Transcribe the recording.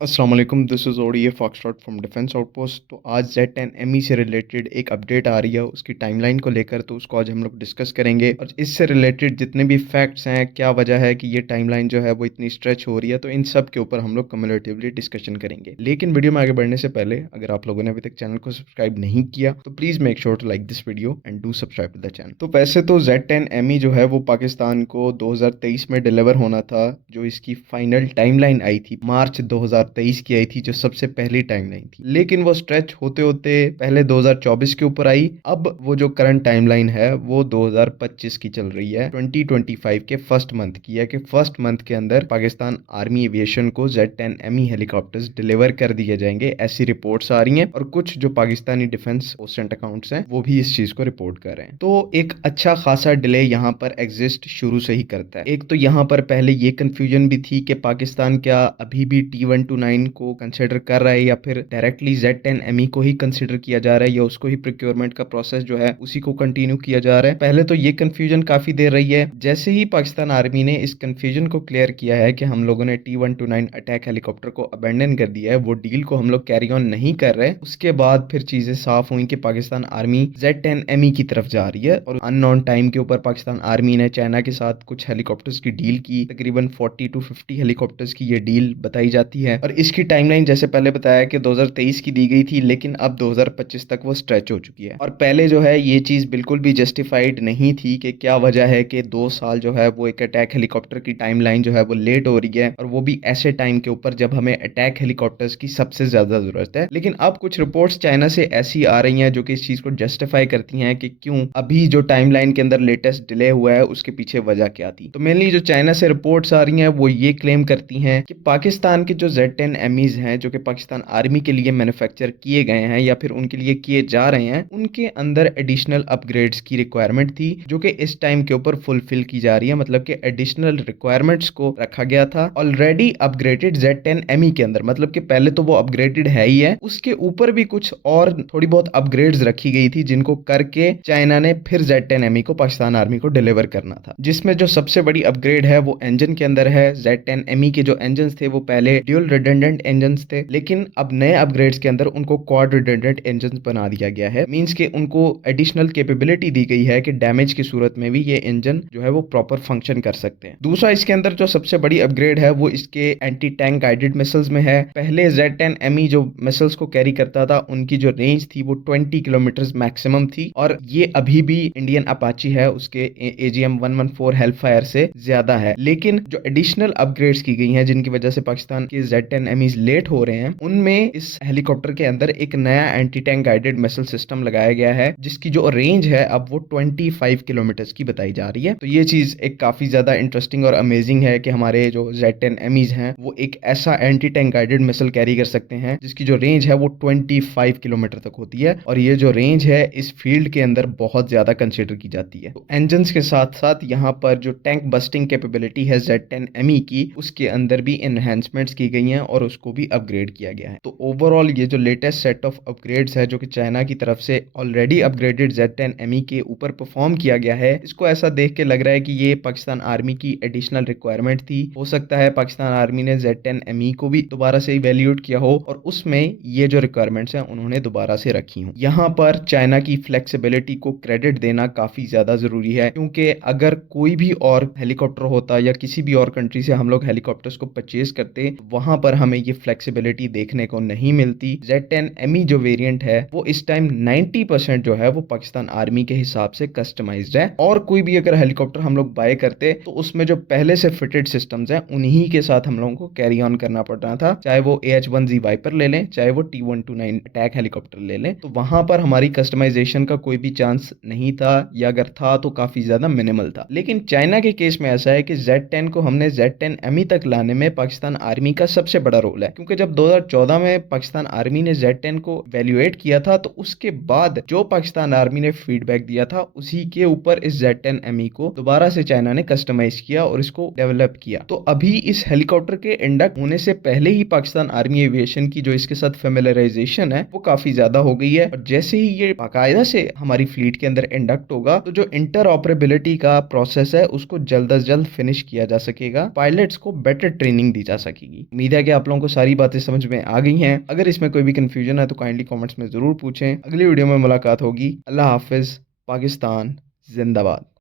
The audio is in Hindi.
अस्सलाम वालेकुम, this is ODA foxtrot from defence outpost. तो आज Z10ME से रिलेटेड एक अपडेट आ रही है उसकी टाइमलाइन को लेकर, तो उसको आज हम लोग डिस्कस करेंगे और इससे रिलेटेड जितने भी फैक्ट्स हैं, क्या वजह है कि ये टाइमलाइन जो है वो इतनी स्ट्रेच हो रही है, तो इन सब के ऊपर हम लोग कम्युलेटिवली डिस्कशन करेंगे। लेकिन वीडियो में आगे बढ़ने से पहले अगर आप लोगों ने अभी तक चैनल को सब्सक्राइब नहीं किया तो please make sure to like this video and do subscribe to the channel. तो वैसे तो Z10ME जो है वो पाकिस्तान को 2023 में डिलीवर होना था। जो इसकी फाइनल टाइमलाइन आई थी मार्च 2023 की आई थी, जो सबसे पहली टाइमलाइन थी, लेकिन वो स्ट्रेच होते होते पहले 2024 के ऊपर आई। अब वो जो करंट टाइमलाइन है वो 2025 की चल रही है, 2025 के फर्स्ट मंथ की है कि फर्स्ट मंथ के अंदर पाकिस्तान आर्मी एविएशन को Z10ME हेलीकॉप्टर्स डिलीवर कर दिए जाएंगे, ऐसी रिपोर्ट्स आ रही हैं। और कुछ जो पाकिस्तानी डिफेंस पोस्टेंट अकाउंट्स हैं वो भी इस चीज को रिपोर्ट कर रहे हैं। तो एक अच्छा खासा डिले यहाँ पर एग्जिस्ट शुरू से ही करता है। एक तो यहाँ पर पहले ये कंफ्यूजन भी थी कि पाकिस्तान क्या अभी भी T129 को कंसिडर कर रहा है या फिर डायरेक्टली Z10ME को ही कंसिडर किया जा रहा है या उसको ही प्रोक्योरमेंट का प्रोसेस जो है उसी को कंटिन्यू किया जा रहा है। पहले तो ये कंफ्यूजन काफी देर रही है। जैसे ही पाकिस्तान आर्मी ने इस कंफ्यूजन को क्लियर किया है कि हम लोगों ने T129 अटैक हेलीकॉप्टर को अबेंडन कर दिया है, वो डील को हम लोग कैरी ऑन नहीं कर रहे, उसके बाद फिर चीजें साफ हुई कि पाकिस्तान आर्मी Z10ME की तरफ जा रही है। और अननोन टाइम के ऊपर पाकिस्तान आर्मी ने चाइना के साथ कुछ हेलीकॉप्टर्स की डील की, तकरीबन 40 to 50 हेलीकॉप्टर्स की ये डील बताई जाती है। और इसकी टाइमलाइन जैसे पहले बताया कि 2023 की दी गई थी, लेकिन अब 2025 तक वो स्ट्रेच हो चुकी है। और पहले जो है ये चीज बिल्कुल भी जस्टिफाइड नहीं थी कि क्या वजह है कि 2 साल जो है वो एक अटैक हेलीकॉप्टर की टाइमलाइन जो है वो लेट हो रही है, और वो भी ऐसे टाइम के ऊपर जब हमें अटैक हेलीकॉप्टर्स की सबसे ज्यादा जरूरत है। लेकिन अब कुछ रिपोर्ट्स चाइना से ऐसी आ रही हैं जो कि इस चीज को जस्टिफाई करती हैं कि क्यों अभी जो टाइमलाइन के अंदर लेटेस्ट डिले हुआ है उसके पीछे वजह क्या थी। तो मेनली जो चाइना से रिपोर्ट्स आ रही हैं वो ये क्लेम करती हैं कि पाकिस्तान के जो Z10MEs हैं जो कि पाकिस्तान आर्मी के लिए मैन्युफैक्चर किए गए हैं या फिर उनके लिए किए जा रहे हैं, उनके अंदर एडिशनल अपग्रेड्स की रिक्वायरमेंट थी जो कि इस टाइम के ऊपर फुलफिल की जा रही है। मतलब कि एडिशनल रिक्वायरमेंट्स को रखा गया था ऑलरेडी अपग्रेडेड Z10ME के अंदर। मतलब कि पहले तो वो अपग्रेडेड है ही है, उसके ऊपर भी कुछ और थोड़ी बहुत अपग्रेड्स रखी गई थी जिनको करके चाइना ने फिर Z10ME को पाकिस्तान आर्मी को डिलीवर करना था। जिसमें जो सबसे बड़ी अपग्रेड है वो इंजन के अंदर है। Z10ME के जो इंजन थे वो पहले ड्यूल रिडंडेंट इंजन थे, लेकिन अब नए अपग्रेड्स के अंदर उनको क्वाड रिडंडेंट इंजन बना दिया गया है। मींस के उनको एडिशनल कैपेबिलिटी दी गई है कि डैमेज की सूरत में भी ये इंजन जो है वो प्रॉपर फंक्शन कर सकते हैं। दूसरा इसके अंदर जो सबसे बड़ी अपग्रेड है वो इसके एंटी टैंक गाइडेड मिसाइल्स में है। पहले Z10ME जो मिसाइल्स को कैरी करता था उनकी जो रेंज थी वो 20 किलोमीटर मैक्सिमम थी, और ये अभी भी इंडियन अपाची है उसके AGM-114 हेल्फायर से ज्यादा है। लेकिन जो एडिशनल अपग्रेड्स की गई हैं जिनकी वजह से पाकिस्तान के Z10MEs लेट हो रहे हैं, उनमें इस हेलीकॉप्टर के अंदर एक नया anti tank guided missile system लगाया गया है जिसकी जो रेंज है अब वो 25 किलोमीटर की बताई जा रही है। तो ये चीज एक काफी ज्यादा इंटरेस्टिंग और अमेजिंग है कि हमारे जो Z10MEs हैं वो एक ऐसा anti tank guided missile carry कर सकते हैं जिसकी जो रेंज है वो 25 किलोमीटर तक होती है, और ये जो रेंज है इस फील्ड के अंदर बहुत ज्यादा कंसिडर की जाती है। तो इंजन के साथ साथ यहाँ पर जो टैंक बस्टिंग कैपेबिलिटी है Z10ME की, उसके अंदर भी एनहेंसमेंट्स की गई हैं और उसको भी अपग्रेड किया गया है। तो ओवरऑल ये जो लेटेस्ट सेट ऑफ अपग्रेड्स है जो कि चाइना की तरफ से ऑलरेडी अपग्रेडेड Z10ME के ऊपर परफॉर्म किया गया है, इसको ऐसा देख के लग रहा है कि ये पाकिस्तान आर्मी की एडिशनल रिक्वायरमेंट थी। हो सकता है पाकिस्तान आर्मी ने Z10ME को भी दोबारा से इवेल्यूएट किया हो और उसमें ये जो रिक्वायरमेंट्स हैं उन्होंने दोबारा से रखी हो। यहाँ पर चाइना की फ्लेक्सिबिलिटी को क्रेडिट देना काफी ज्यादा जरूरी है, क्योंकि अगर कोई भी और हेलीकॉप्टर होता या किसी भी और कंट्री से हम लोग हेलीकॉप्टर्स को परचेज करते, वहां पर हमें ये फ्लेक्सिबिलिटी देखने को नहीं मिलती। Z10ME जो वेरिएंट है वो इस टाइम 90% जो है वो पाकिस्तान आर्मी के हिसाब से कस्टमाइज्ड है, और कोई भी अगर हेलीकॉप्टर हम लोग बाय करते तो उसमें जो पहले से फिटेड सिस्टम्स हैं उन्हीं के साथ हम लोगों को कैरी ऑन करना पड़ रहा था, चाहे वो AH-1Z वाइपर ले लें चाहे वो T129 अटैक हेलीकॉप्टर ले लें। तो वहां पर हमारी कस्टमाइजेशन का कोई भी चांस नहीं था, या अगर था तो काफी ज्यादा मिनिमल था। लेकिन चाइना के केस में ऐसा है कि Z10 को हमने Z10ME तक लाने में पाकिस्तान आर्मी का सबसे बड़ा रोल है, क्योंकि जब 2014 में पाकिस्तान आर्मी ने Z10 को वैल्यूएट किया था तो उसके बाद जो पाकिस्तान आर्मी ने फीडबैक दिया था उसी के ऊपर इस Z10ME को दोबारा से चाइना ने कस्टमाइज किया और इसको डेवलप किया। तो अभी इस हेलीकॉप्टर के इंडक्ट होने से पहले ही पाकिस्तान आर्मी एविएशन की जो इसके साथ फेमिलराइजेशन है वो काफी ज्यादा हो गई है, और जैसे ही ये बाकायदा से हमारी फ्लीट के अंदर इंडक्ट होगा तो जो इंटर ऑपरेबिलिटी का प्रोसेस है उसको जल्द अज जल्द फिनिश किया जा सकेगा, पायलट्स को बेटर ट्रेनिंग दी जा सकेगी। उम्मीद है कि कि आप लोगों को सारी बातें समझ में आ गई हैं। अगर इसमें कोई भी कन्फ्यूजन है तो काइंडली कमेंट्स में ज़रूर पूछें। अगली वीडियो में मुलाकात होगी। अल्लाह हाफ़िज़। पाकिस्तान ज़िंदाबाद।